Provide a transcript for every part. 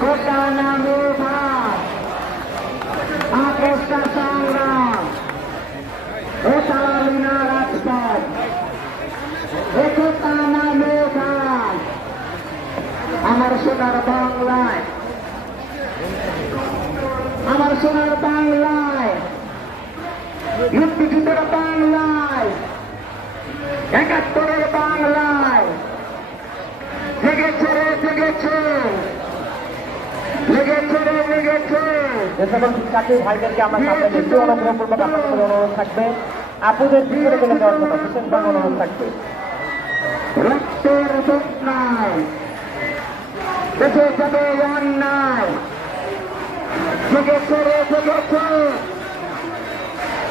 কোটা নামে ভাত আপোষটা সংগ্রাম ও তালাবিনা রাজপথ কোটা নামে ভাত আমার সোনার বাংলায় আমার সোনার বাংলায় মুক্তিযুদ্ধের বাংলায় ৭১-এর বাংলায় জেগেছে রে জেগেছে লেগেছে রে লেগেছে। যে সকল শিক্ষার্থী ভাইদেরকে আমরা সামনে একটু অনুগ্রহপূর্বক আপনাদের অনুরোধ থাকবে, আপুদের ভিতরে চলে যাওয়ার জন্য বিশেষভাবে অনুরোধ থাকবে। রক্তের বন্যায় দেশে যাবে অন্যায় জেগেছে রে জেগেছে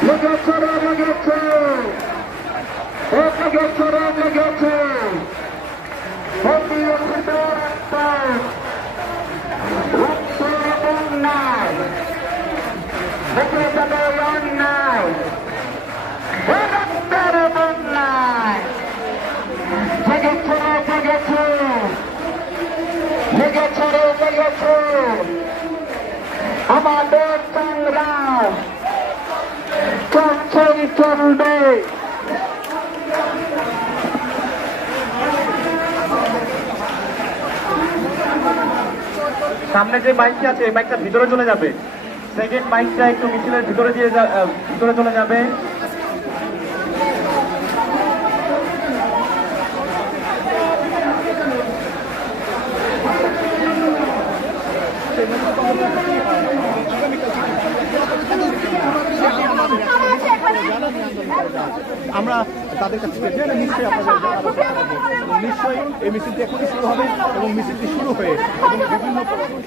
লেগেছে রে লেগেছে ও লেগেছে রে লেগেছে রক্তের বন্যায় দেশে যাবে অন্যায় রক্তের বন্যায় জেগেছে রে জেগেছে লেগেছে রে লেগেছে আমাদের সংগ্রাম চলছেই চলবে। সামনে যে মাইকটা আছে এই মাইকটা ভিতরে চলে যাবে, সেকেন্ড মাইকটা একটু মিছিলের ভিতরে দিয়ে ভিতরে চলে যাবে। আমরা তাদের কাছ থেকে জেনে নিশ্চয়ই নিশ্চয়ই এই মিছিলটি এখনই শুরু হবে এবং মিছিলটি শুরু হয়ে এবং বিভিন্ন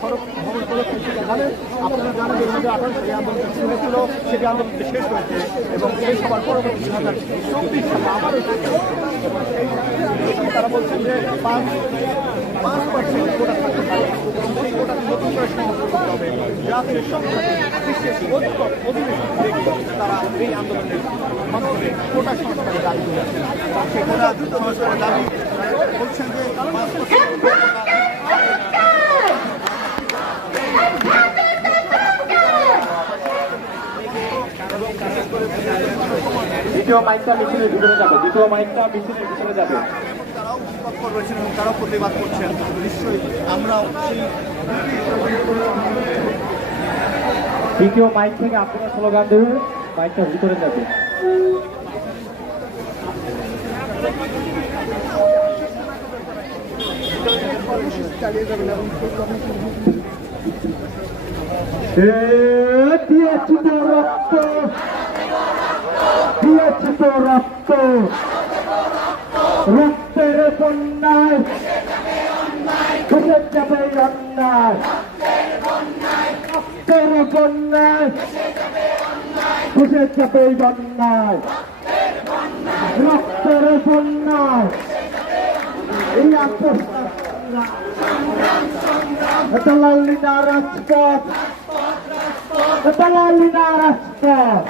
সড়ক ভবন প্রদর্শন জানেন, আপনারা জানেন ২০১৮ সালে আন্দোলন শুরু হয়েছিল, সেটি আন্দোলনটি শেষ হয়েছে এবং শেষ হওয়ার পরবর্তী ২০২৪ সালে আবারও এবং তারা বলছেন যে 5% কোটা থাকতে পারে এবং সেই কোটাকে নতুন করে সংস্কার করতে হবে। জাতির সংসদে বিশেষ অধিবেশন দেখে তারা এই আন্দোলনের মাধ্যমে কোটা সংস্কারের দাবি তুলেছেন। সেই কোটা সংস্কারের দাবি বলছেন যে দ্বিতীয় মাইকটা মিছিলের ভিতরে যাবে, দ্বিতীয় মাইকটা মিছিলের ভিতরে যাবে। তারাও তৎপর রয়েছেন এবং তারাও প্রতিবাদ করছেন। নিশ্চয়ই আমরাও সেই দ্বিতীয় মাইক থেকে আপনারা স্লোগান দেবেন, মাইকটা ভিতরে যাবে। দিয়েছি তো রক্ত দিয়েছি তো রক্ত রক্তের বন্যায় ভেসে যাবে অন্যায় রক্তের বন্যায় ভেসে যাবে অন্যায় রক্তের বন্যায় এই দালালিনা রাজপথ দালালিনা রাজপথ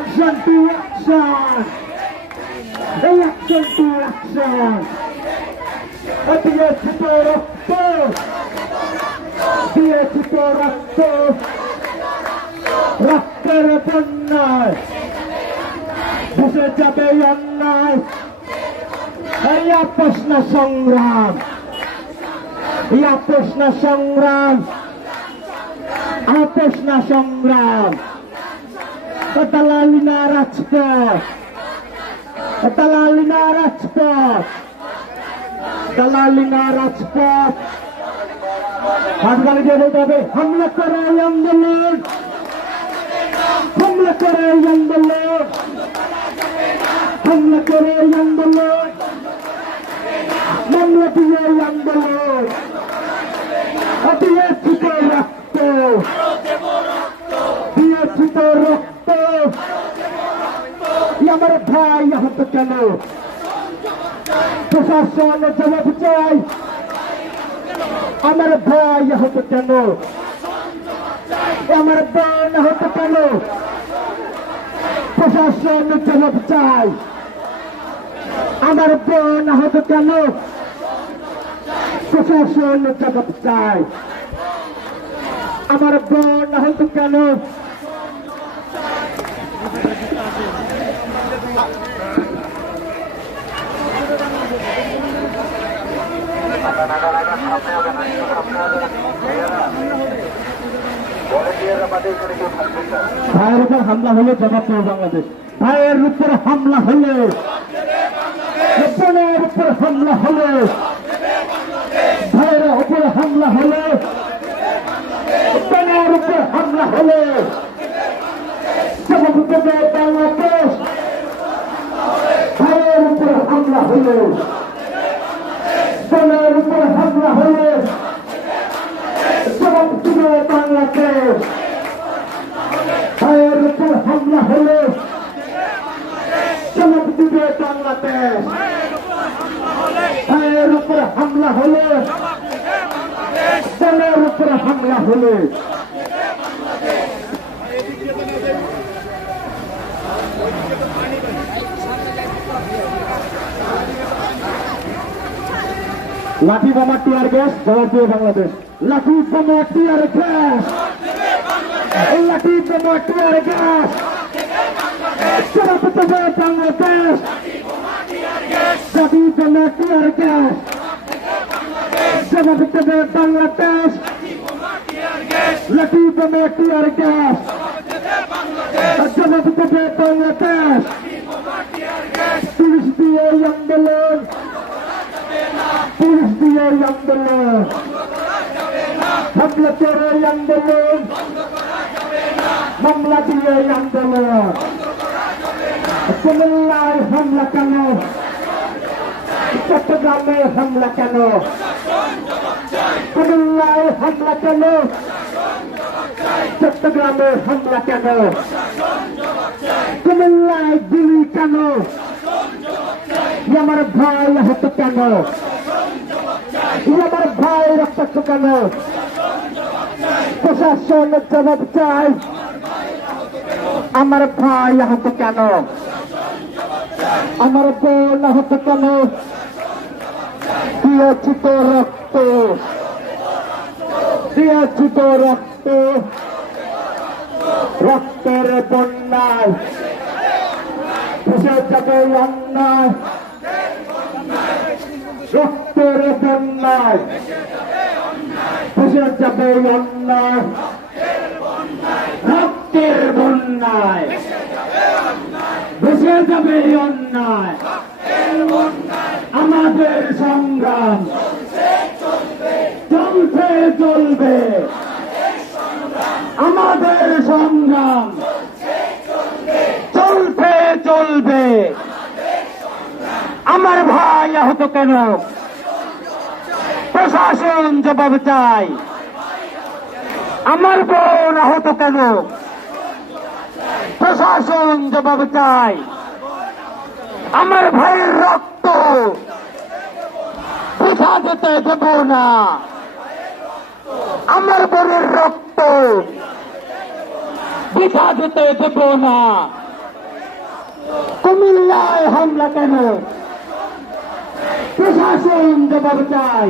Action to action! Action to action! দিয়েছি তো রক্ত দিয়েছি তো রক্ত রক্তের বন্যায় ভেসে যাবে অন্যায় এই আপোষ না সংগ্রাম এই আপোষ না সংগ্রাম আপোষ না সংগ্রাম দালালিনা রাজপথ দালালিনা রাজপথ দালালিনা রাজপথ হাতগালি দিয়ে বলতে হবে হামলা করে এই আন্দোলন হামলা করে এই আন্দোলন হামলা করে এই আন্দোলন মামলা দিয়ে এই আন্দোলন দিয়েছি তো রক্ত দিয়েছি তো রক্ত আমার ভাই আহত কেন প্রশাসনের জবাব চাই। আমার ভাই আহত কেন? আমার বোন আহত কেন? প্রশাসনের জবাব চাই। আমার বোন আহত কেন? প্রশাসনের জবাব চাই। আমার বোন আহত কেন? ভাইয়ের উপর হামলা হলে জবাব দেবে বাংলাদেশ। ভাইয়ের উপর হামলা হলে, বোনের উপর হামলা হলে, ভাইয়ের উপর হামলা হলে, বোনের উপর হামলা হলে জবাব দেবে বাংলাদেশ। ভাইয়ের উপর হামলা হলে, বোনের উপর হামলা হলে জবাব দেবে বাংলাদেশ। ভাইয়ের উপর হামলা হলে জবাব দেবে বাংলাদেশ। ভাইয়ের উপর হামলা হলে, বোনের উপর হামলা হলে লাঠি বোমা টিয়ার গ্যাস জবাব দেবে বাংলাদেশ। লাঠি বোমা টিয়ার গ্যাস, লাঠি বোমা টিয়ার গ্যাস জবাব দেবে বাংলাদেশ। লাঠি বোমা টিয়ার গ্যাস জবাব দেবে বাংলাদেশ। লাঠি বোমা টিয়ার গ্যাস জবাব দেবে বাংলাদেশ। পুলিশ দিয়ে আন্দোলন, পুলিশ দিয়ে আন্দোলন, হামলা করে আন্দোলন, মামলা দিয়ে আন্দোলন। কুমিল্লায় হামলা কেন? চট্টগ্রামে হামলা কেন? কুমিল্লায় হামলা কেন? চট্টগ্রামে হামলা কেন? কুমিল্লায় গুলি কেন? আমার ভাই আহত কেন? আমার ভাই রক্তাক্ত কেন? প্রশাসনের জবাব চাই। আমার ভাই আহত কেন? আমার বোন আহত কেন? দিয়েছি তো রক্ত, দিয়েছি তো রক্ত, রক্তের বন্যায় ভেসে যাবে অন্যায়, রক্তের বন্যায় ভেসে যাবে অন্যায়, রক্তের বন্যায় ভেসে যাবে অন্যায়। আমাদের সংগ্রাম চলছে চলবে, আমাদের সংগ্রাম চলছে চলবে। আমার ভাই আহত কেন? প্রশাসন জবাব চাই। আমার বোন আহত কেন? প্রশাসন জবাব চাই। আমার ভাইয়ের রক্ত বৃথা যেতে দেব না। আমার বোনের রক্ত বৃথা যেতে দেব না। কুমিল্লায় হামলা কেন? প্রশাসন জবাব চাই।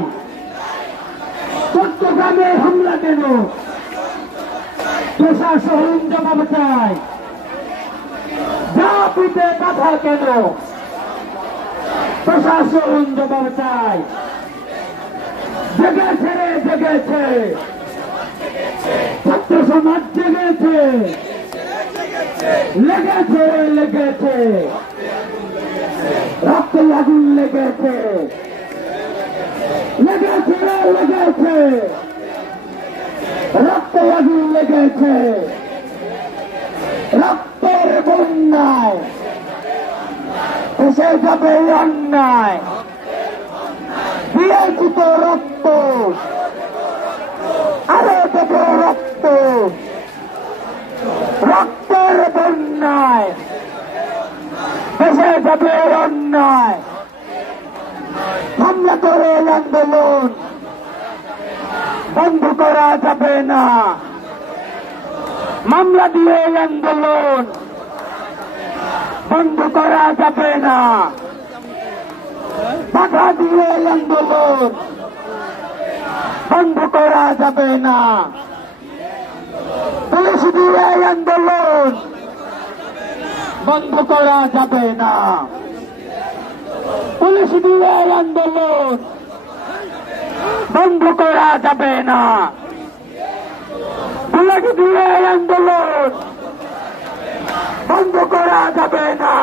চট্টগ্রামে হামলা কেন? প্রশাসন জবাব চাই। জাতিতে বাধা কেন? প্রশাসন জবাব চাই। জেগেছে রে জেগেছে, ছাত্র সমাজ জেগেছে, লেগেছে লেগেছে, রক্ত আগুন লেগেছে, লেগেছে লেগেছে, রক্ত আগুন লেগেছে। রক্তের বন্যায় ভেসে যাবে অন্যায়, দিয়েছি তো রক্ত, আরো দেব রক্ত। রক্তের বন্যায় ভেসে যাবে অন্যায়, করে আন্দোলন বন্ধ করা যাবে না, মামলা দিয়ে আন্দোলন বন্ধ করা যাবে না, বাধা দিয়ে আন্দোলন বন্ধ করা যাবে না, পুলিশ দিয়ে আন্দোলন বন্ধ করা যাবে না, পুলিশ দিয়ে আন্দোলন বন্ধ করা যাবে না, পুলিশ দিয়ে আন্দোলন বন্ধ করা যাবে না,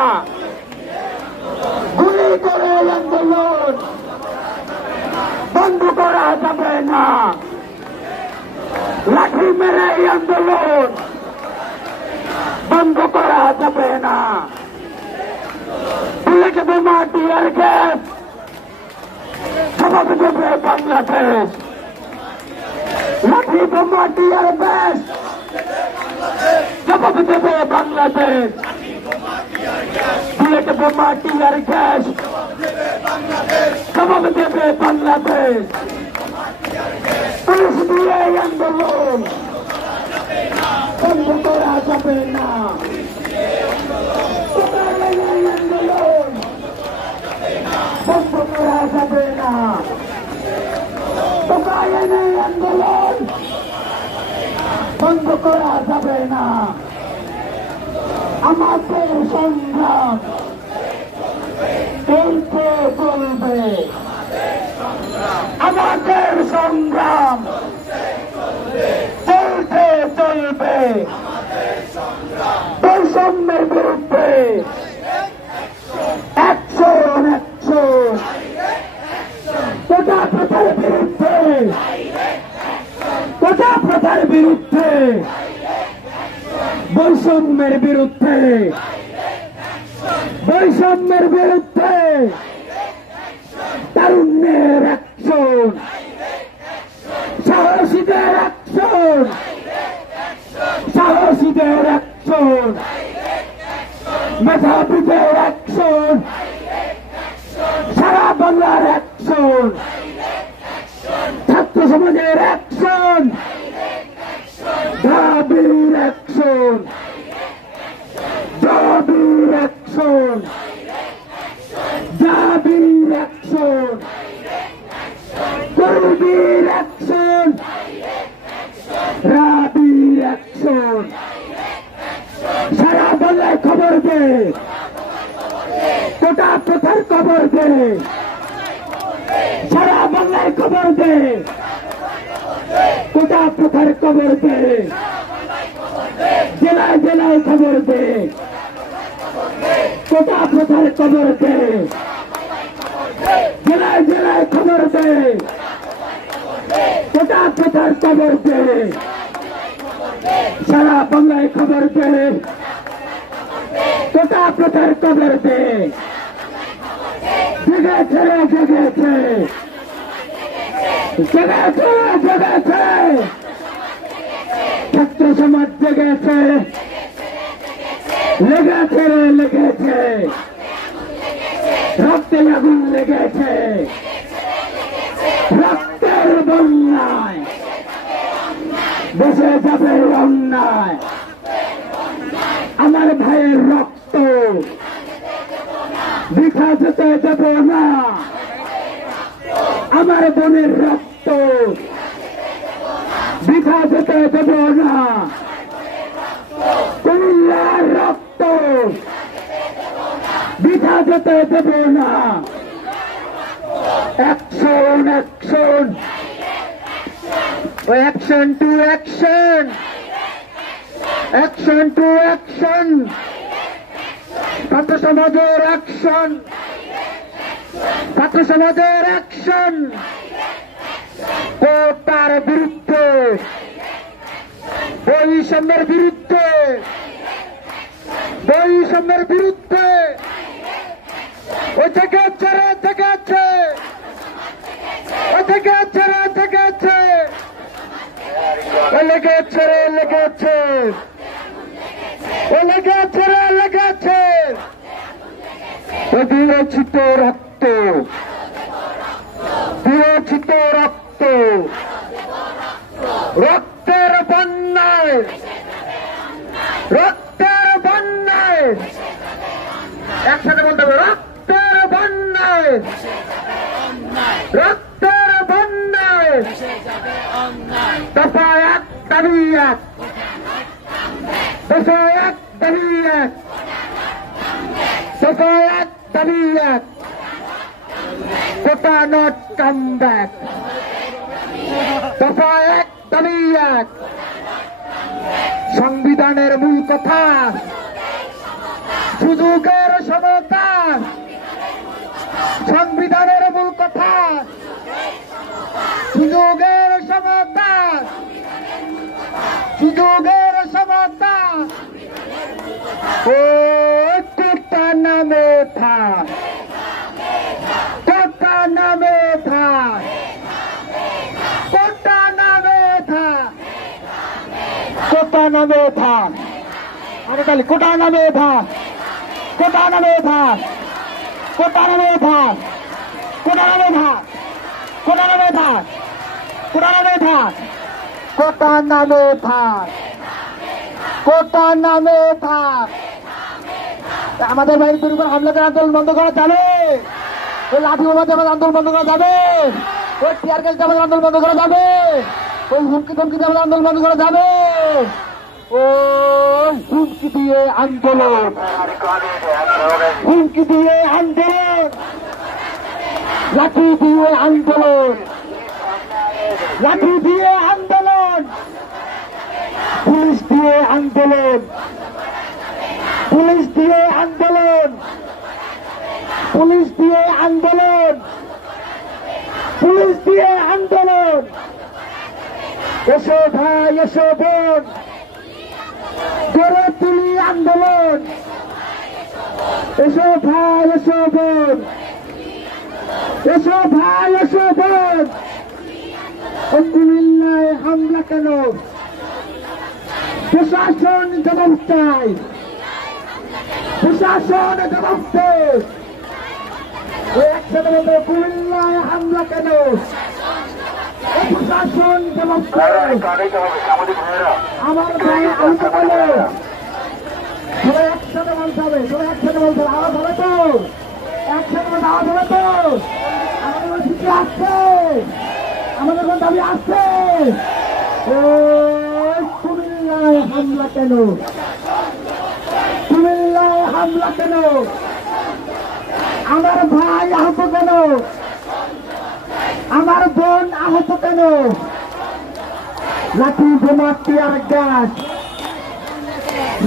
গুলি করে আন্দোলন বন্ধ করা যাবে না, লাঠি মেরে আন্দোলন বন্ধ করা যাবে না, পুলিশ বোমা টিয়ার গ্যাস জবাব দেবে বাংলাদেশ, লাঠি বোমা টিয়ার গ্যাস জবাব দেবে বাংলাদেশ, বুলেট বোমা টিয়ার গ্যাস জবাব দেবে বাংলাদেশ, পুলিশ দিয়ে আন্দোলন বন্ধ করা যাবে না, আন্দোলন বন্ধ করা যাবে না, আন্দোলন বন্ধ করা যাবে না, আমাদের সংগ্রাম চলতে চলবে, আমাদের সংগ্রাম চলতে চলবে, বৈষম্যের বিরুদ্ধে অ্যাকশন অ্যাকশন, কোটা প্রথার বিরুদ্ধে, কোটা প্রথার বিরুদ্ধে, বৈষম্যের বিরুদ্ধে, বৈষম্যের বিরুদ্ধে, তারুণ্যের অ্যাকশন, সাহসীদের অ্যাকশন, সাহসীদের অ্যাকশন, মেধাবীদের অ্যাকশন, সারা বাংলার অ্যাকশন, ছাত্র সমাজের অ্যাকশন, দাবির অ্যাকশন, দাবির অ্যাকশন, দাবির অ্যাকশন, কর্মীর অ্যাকশন, রাবির অ্যাকশন, সারা বাংলায় খবর দে, কোটা প্রথার খবর দে, সারা বাংলায় খবর দে, কোটা প্রথার খবর দে, জেলায় জেলায় খবর দে, কোটা প্রথার খবর দে, জেলায় জেলায় খবর দে, কোটা প্রথার খবর দে, সারা বাংলায় খবর দে, কোটা প্রথার খবর দে, জেগেছে জেগেছে জেগেছে জেগেছে, ছাত্র সমাজ জেগেছে, লেগেছে লেগেছে, রক্তে আগুন লেগেছে, রক্তের বন্যায় দেশে যাবে অন্যায়, আমার ভাইয়ের রক্ত বৃথা যেতে দেব না, আমার বোনের রক্ত বৃথা যেতে দেব না, কুমিল্লার রক্ত বৃথা যেতে দেব না, action action, action to action, action to action, ছাত্র সমাজের অ্যাকশন, ছাত্র সমাজের অ্যাকশন, কোটার বিরুদ্ধে, বৈষম্যের বিরুদ্ধে, বৈষম্যের বিরুদ্ধে, ওই থেকে ছেড়ে থেকেছে, ওই থেকে ছেড়ে থেকেছে, লেগেছে লেগেছে, লেগেছে লেগেছে, বিরোচিত রক্ত একসাথে বলতে হবে, রক্তের বন্যায়, রক্তের বন্যায়, দফা এক দাবি এক, দফা এক দাবি এক, দফা এক দাবি এক, কোটা নট কাম ব্যাক, দফা এক দাবি এক, সংবিধানের মূল কথা সুযোগের সমতা, সংবিধানের মূল কথা সুযোগের সমতা, সুযোগের সমতা, ও কোটা নামে থা, কোটা নামে থা, কোটা নামে থা, কোটা নামে থা, আরে তাহলে কোটা নামে থা, কোটা নামে থা, কোটা নামে থা, কোটা নামে থা, কোটা নামে থা, কোটা নামে থা, কোটা নামে থা, কোটা নামে থা। আমাদের বাড়ির উপর হামলা করে আন্দোলন বন্ধ করা যাবে, ওই লাঠি বোমা দিয়ে আন্দোলন বন্ধ করা যাবে, ওই টিয়ার গ্যাস দিয়ে আন্দোলন বন্ধ করা যাবে, ওই হুমকি ধমকি দিয়ে আন্দোলন বন্ধ করা যাবে, ও হুমকি দিয়ে আন্দোলন, হুমকি দিয়ে আন্দোলন, লাঠি দিয়ে আন্দোলন, লাঠি দিয়ে আন্দোলন, পুলিশ দিয়ে আন্দোলন, পুলিশ দিয়ে আন্দোলন, পুলিশ দিয়ে আন্দোলন, পুলিশ দিয়ে আন্দোলন। এসো ভাই এসো বোন, গড়ে তুলি আন্দোলন, এসো ভাই এসো বোন, এসো ভাই এসো বোন। ও কুমিল্লায় হামলা কেন? প্রশাসন জবাব চাই, প্রশাসন জবাব চাই। একসাথে বলতে কুমিল্লায় হামলা কেন? প্রশাসন জবাব চাই। আমার ভাই আহত কেন? সবাই একসাথে বলতে হবে, সবাই একসাথে বলতে হবে। আওয়াজ হবে তো? একসাথে বলতে আওয়াজ হবে তো? আমাদের কোনো চিঠি আসছে, আমাদের কোনো দাবি আসছে। কুমিল্লায় হামলা কেন? কুমিল্লায় হামলা কেন? আমার ভাই আহত কেন? আমার বোন আহত কেন? লাঠি বোমা টিয়ার গ্যাস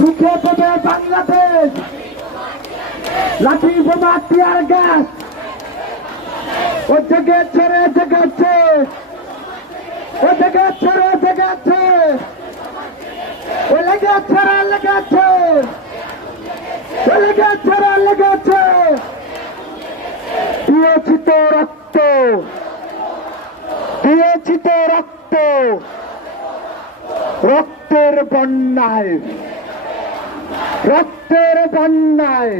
রুখে দেবে বাংলাদেশ, লাঠি বোমা টিয়ার গ্যাস। ও জেগেছে রে জেগেছে, ও জেগেছে রে জেগেছে, ও লেগেছে রে লেগেছে, ও লেগেছে রে লেগেছে। দিয়েছি তো রক্ত, দিয়েছি তো রক্ত, রক্তের বন্যায়, রক্তের বন্যায়।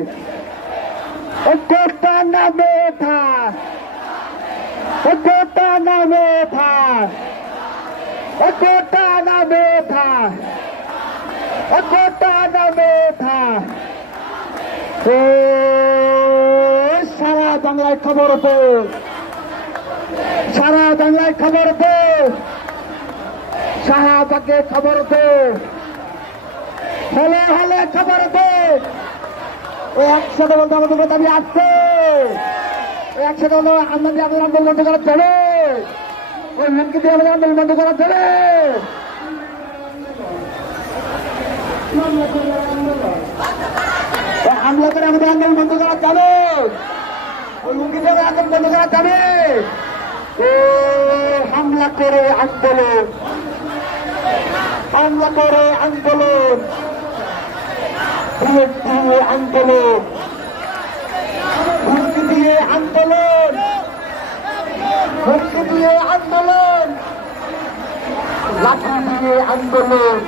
ও কোটা নামে থা, ও কোটা নামে থা, ও কোটা নামে থা, ও কোটা নামে থা। ও সারা বাংলায় খবর দে, সারা বাংলায় খবর দে, শাহবাগে খবর দে, হলে হলে খবর দে। ওই একসাথে বলতে আমাদের দাবি আসছে, ওই একসাথে বলতে আমাদের আন্দোলন বন্ধ করা যাবে, ওই হুমকি দিয়ে আমাদের আন্দোলন বন্ধ করা যাবে। হামলা করে আমাদের আন্দোলন বন্ধ করা যাবে, ওই হুমকি দিয়ে আন্দোলন বন্ধ করা যাবে। ও হামলা করে আন্দোলন, হামলা করে আন্দোলন, দিয়ে আন্দোলন, হুমকি দিয়ে আন্দোলন, হুমকি দিয়ে আন্দোলন, লাঠি দিয়ে আন্দোলন।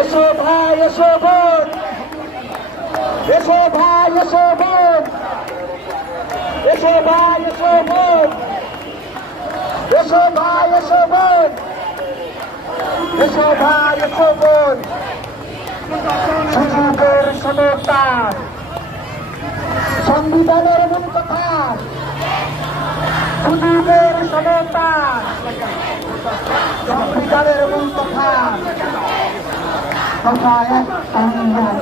এসো ভাই এসো বোন, এসো ভাই এসো বোন, এসো ভাই এসো বোন, এসো ভাই এসো বোন, এসো ভাই এসো বোন। সুযোগের সমতা, সংবিধানের মূল কথা, সুদীপের সমতা, সংবিধানের মূল কথা, কথা এক সংবিধান,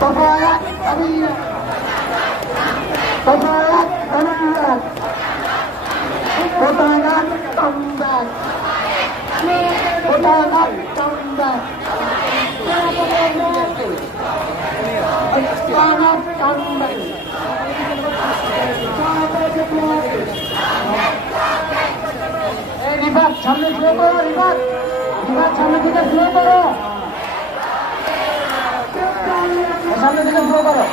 কথা এক সংবিধান, কথা এক সংবিধান, কথা এক সংবিধান, কথা এক সংবিধান, রিভার সামনে স্লো করো, রিভার সামনে থেকে স্লো করো, সামনে থেকে স্লো করো।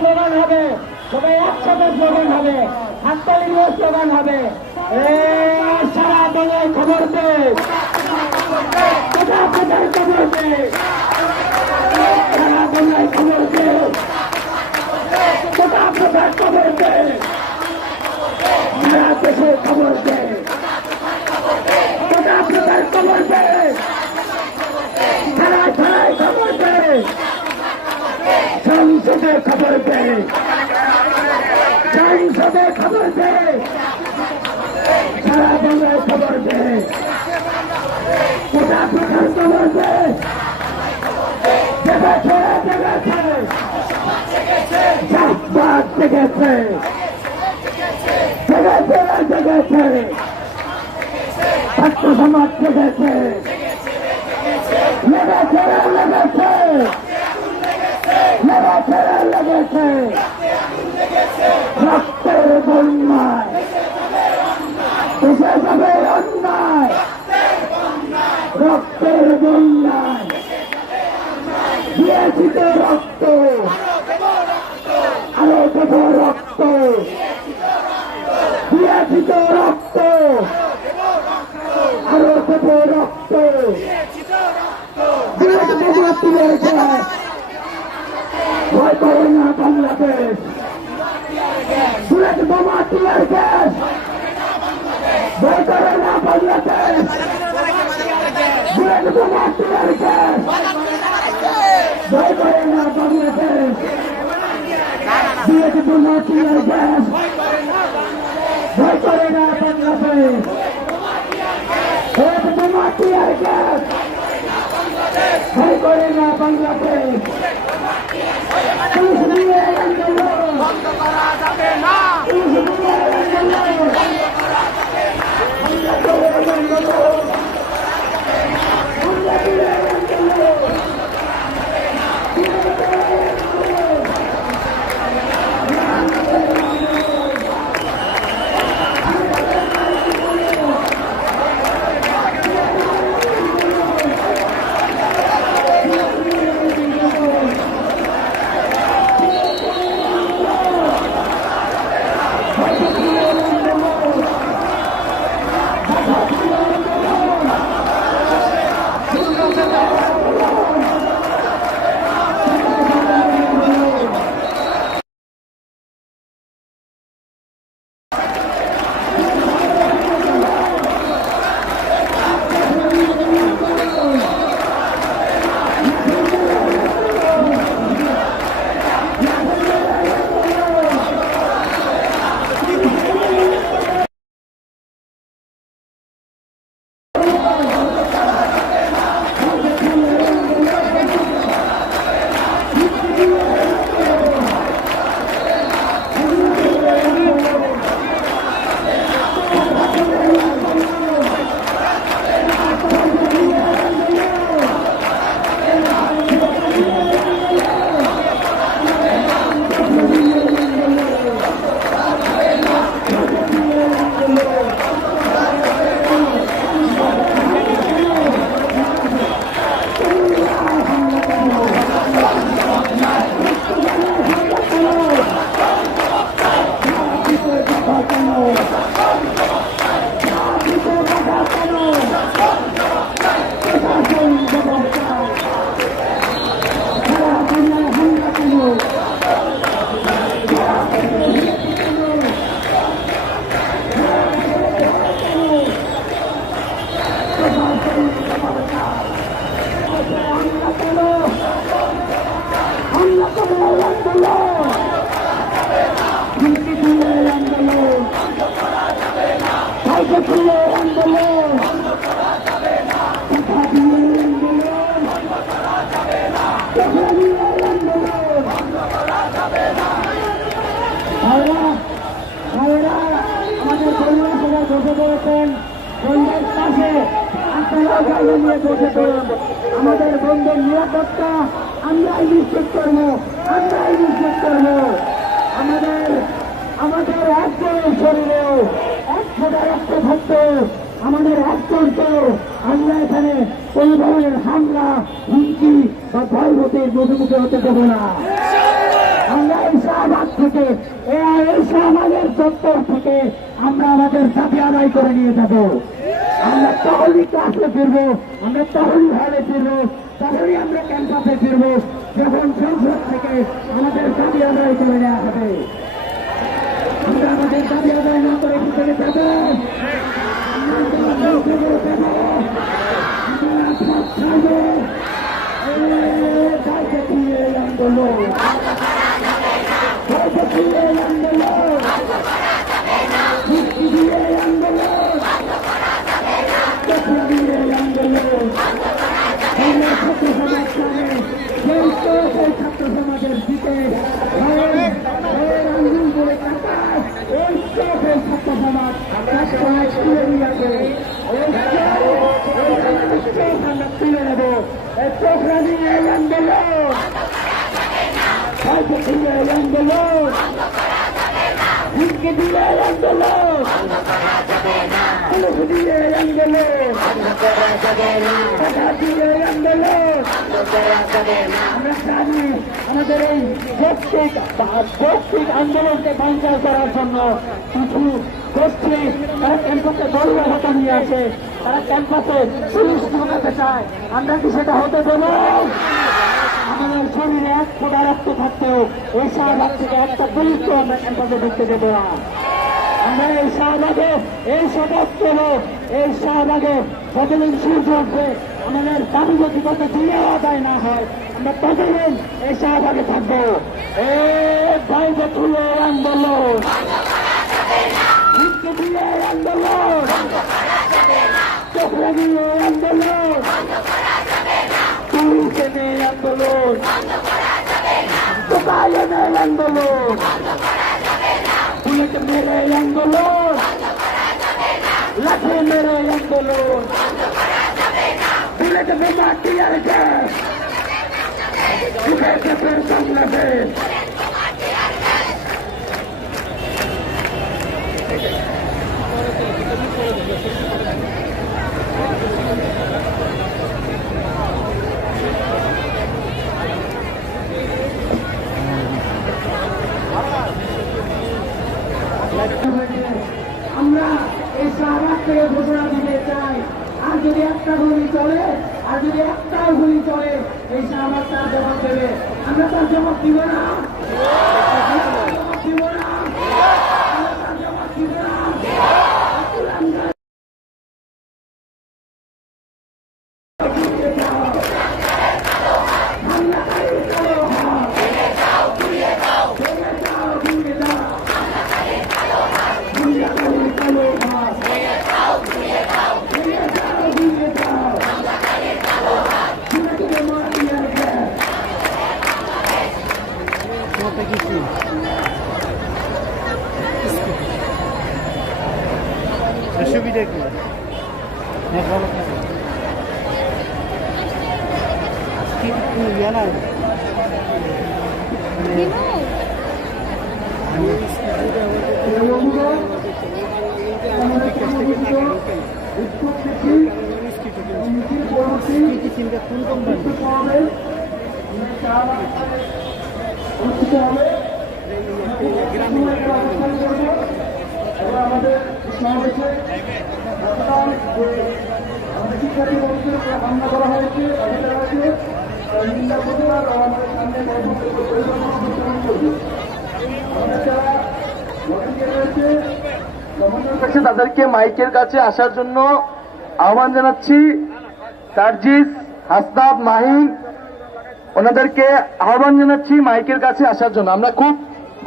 স্লোগান হবে, সবাই একসাথে স্লোগান হবে, হাততালি দিয়ে স্লোগান হবে। সারা দলের খবর দে, কোথা কোথায় খবর দে, সারা দলের খবর দে, কোথা কোথায় খবর দে, সারা দেশের খবর দে, কোথা কোথায় খবর দে, সারা ছাড়াই খবর দে, সংসদে খবর দে, সংসদে খবর দে, সারা বাংলায় খবর দে, কোথা কোথায় খবর দে, জেগেছে জেগেছে, চাষবাস জেগেছে, জেগেছে জেগেছে, ছাত্র সমাজ জেগেছে, লেগেছে লেগেছে, লেগেছে রক্তের বন্যায়, দেশে যাবে অন্যায়, রক্তের বন্যায় দিয়েছি তো রক্ত, আরো দেব রক্ত, দিয়েছি তো রক্ত, আরো দেব রক্ত, ভয় করে না বাংলাদেশ, বুলেট বোমা টিয়ার গ্যাস, ভয় করে না বাংলাদেশ, বুলেট বোমা টিয়ার গ্যাস, ভয় করে না বাংলাদেশ, বুলেট বোমা টিয়ার গ্যাস, ভয় করে না বাংলাদেশ, বুলেট বোমা টিয়ার গ্যাস, ভয় করে না বাংলাদেশ, পুলিশ দিয়ে আন্দোলন আমাদের বন্ধুরা সবাই বসে পড়েছেন বন্ধের পাশে, আপনারা গাড়ি নিয়ে বসে পড়ুন। আমাদের বন্ধের নিরাপত্তা আমরাই নিশ্চিত করবো, আমরাই নিশ্চিত করবো। আমাদের একজনের শরীরেও এক ফোঁটা রক্ত থাকতো, আমাদের একজনকে আমরা এখানে কোন ধরনের হামলা, হুমকি বা ভয়ভীতির মুখোমুখি হতে দেবো না। আমরা এই শাহবাগ থেকে, এই শাহবাগের চত্বর থেকে আমরা আমাদের দাবি আদায় করে নিয়ে যাব। আমরা তখনই ক্লাসে ফিরবো, আমরা তখনই হলে ফিরবো, তখনই আমরা ক্যাম্পাসে ফিরবো যখন সংসদ থেকে আমাদের দাবি আদায় করে নেওয়া হবে। আমরা আমাদের দাবি আদায় না করে ভিতরে যাবো, ছাত্র সমাজের দিকে আন্দোলন করে কাটায় ওই ছাত্র সমাজ তুলে নিয়ে যাবে, আমরা তুলে নেব। চোখরা দিয়ে আন্দোলন, আন্দোলন, হুমকি দিয়ে আন্দোলন, দিয়ে আন্দোলন, কথা দিয়ে আন্দোলন। আমরা জানি আমাদের এই বৈশ্বিক আন্দোলনকে বাঞ্চাল করার জন্য কিছু গোষ্ঠী তারা ক্যাম্পাসে দলীয় হতা নিয়ে আসে, তারা ক্যাম্পাসে পুলিশ ঢোকাতে চায়। আমরা কি সেটা হতে দেব? আমাদের শরীরে এক ফোঁটা রক্ত থাকতেও এই শাহবাগ থেকে একটা পুলিশকেও আমরা ক্যাম্পাসে ঢুকতে দেবো না। আমরা এই শাহবাগে, এই শপথ করো, এই শাহবাগে যতদিন সূর্য উঠবে আমাদের দাবি যদি কত দিনেও আদায় না হয়, আমরা ততদিন এই শাহবাগে থাকবো। বাইরে তুলে আন্দোলন, দিয়ে আন্দোলন, চোখরা দিয়ে আন্দোলন, পুলিশে নিয়ে আন্দোলন, কোথায় আন্দোলন, মেরে আন্দোলন, লাঠি মেরে আন্দোলন, বুলেট বোমা টিয়ার গ্যাস, উঠেছে ফের বাংলাদেশ। আমরা এই শাহবাগ থেকে ঘোষণা দিতে চাই, আর যদি একটা গুলি চলে, আর যদি একটাও গুলি চলে, এই শাহবাগ তার জবাব দেবে। আমরা তার জবাব দিব না, জবাব দিব না, আমরা তার জবাব দিব না। সুবিধা কি কোন কোম্পানি আমাদের সমাবেশে আমাদের শিক্ষার্থী বন্ধুদের উপরে হামলা করা হয়েছে, নিন্দা প্রতিবাদ আমাদের সামনে পরিকল্পনা করবে। আমাদের যারা ভলান্টিয়ার রয়েছে তাদেরকে মাইকের কাছে আসার জন্য আহ্বান জানাচ্ছি। সার্জিস, হাসনাব, মাহিন, ওনাদেরকে আহ্বান জানাচ্ছি মাইকের কাছে আসার জন্য। আমরা খুব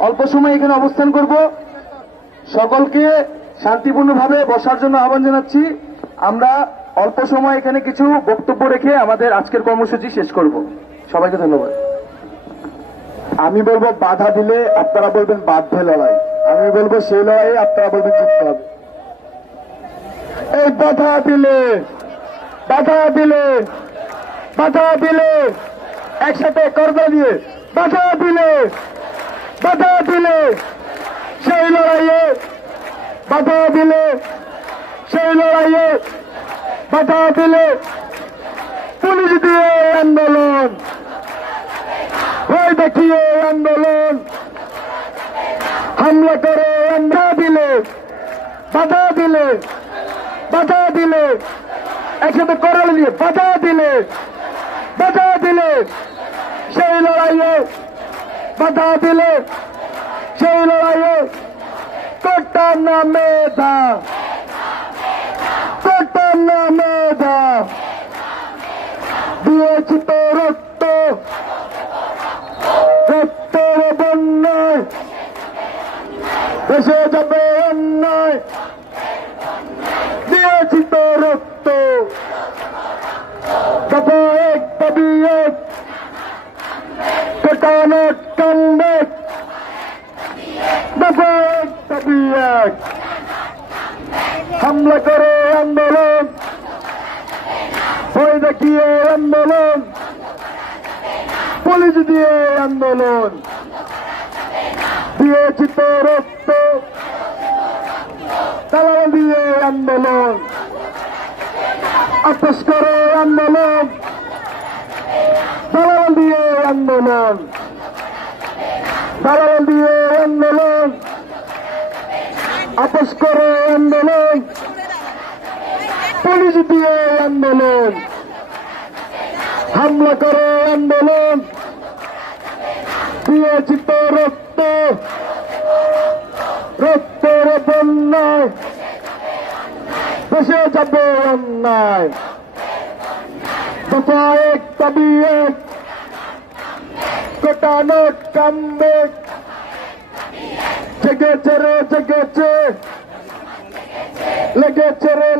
অল্প সময় এখানে অবস্থান করব, সকলকে শান্তিপূর্ণভাবে বসার জন্য আহ্বান জানাচ্ছি। আমরা অল্প সময় এখানে কিছু বক্তব্য রেখে আমাদের আজকের কর্মসূচি শেষ করব। সবাইকে ধন্যবাদ। আমি বলবো বাধা দিলে আপনারা বলবেন বাধ্য লড়াই, আমি বলবো সেই লড়াইয়ে আপনারা বলবেন জিততে হবে। এই বাধা দিলে, বাধা দিলে, বাধা দিলে, একসাথে করবে দিয়ে বাধা দিলে, বাধা দিলে সেই লড়াইয়ে, বাধা দিলে সেই লড়াইয়ে, বাধা দিলে পুলিশ দিয়ে আন্দোলন, ভয় দেখিয়ে আন্দোলন, হামলা করে বাধা দিলে, বাধা দিলে, বাধা দিলে, একসাথে করাল দিয়ে বাধা দিলে, বাধা দিলে সেই লড়াইয়ে, বাধা দিলে সেই লড়াইয়ে কোটা না মেধা, কোটা না মেধা, দিয়েছি তো রক্ত, রক্তের বন্যায় দেশে যাবে অন্যায়, দিয়েছি তো রক্ত, দফা এক দাবি এক, কোটানো কান্দে, দফা এক দাবি এক, হামলা করে আন্দোলন, ভয় দেখিয়ে আন্দোলন, পুলিশ দিয়ে আন্দোলন, দিয়েছি তো রক্ত, তালা দিয়ে আন্দোলন, আপোষ করে আন্দোলন, দালাল দিয়ে আন্দোলন, দালাল দিয়ে আন্দোলন, আপোষ করে আন্দোলন, পুলিশ দিয়ে আন্দোলন, হামলা করে আন্দোলন, দিয়েছি তো রক্ত, রক্তের বন্যায় দেশে যাবে অন্যায়, দফা এক দাবি এক, কোটানো কামবে, জেগেছে রে জেগেছে, লেগেছে রে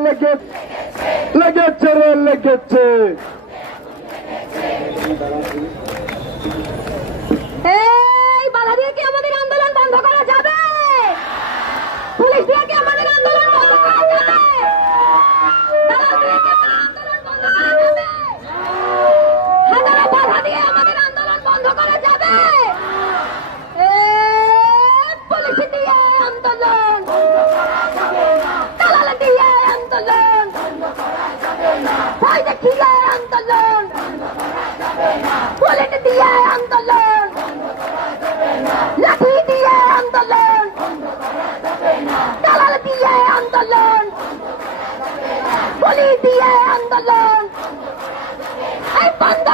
লেগেছে রে লেগেছে। এই বাধা দিয়ে কি আমাদের আন্দোলন বন্ধ করা যাবে? জুলাই আন্দোলন এই বন্ধ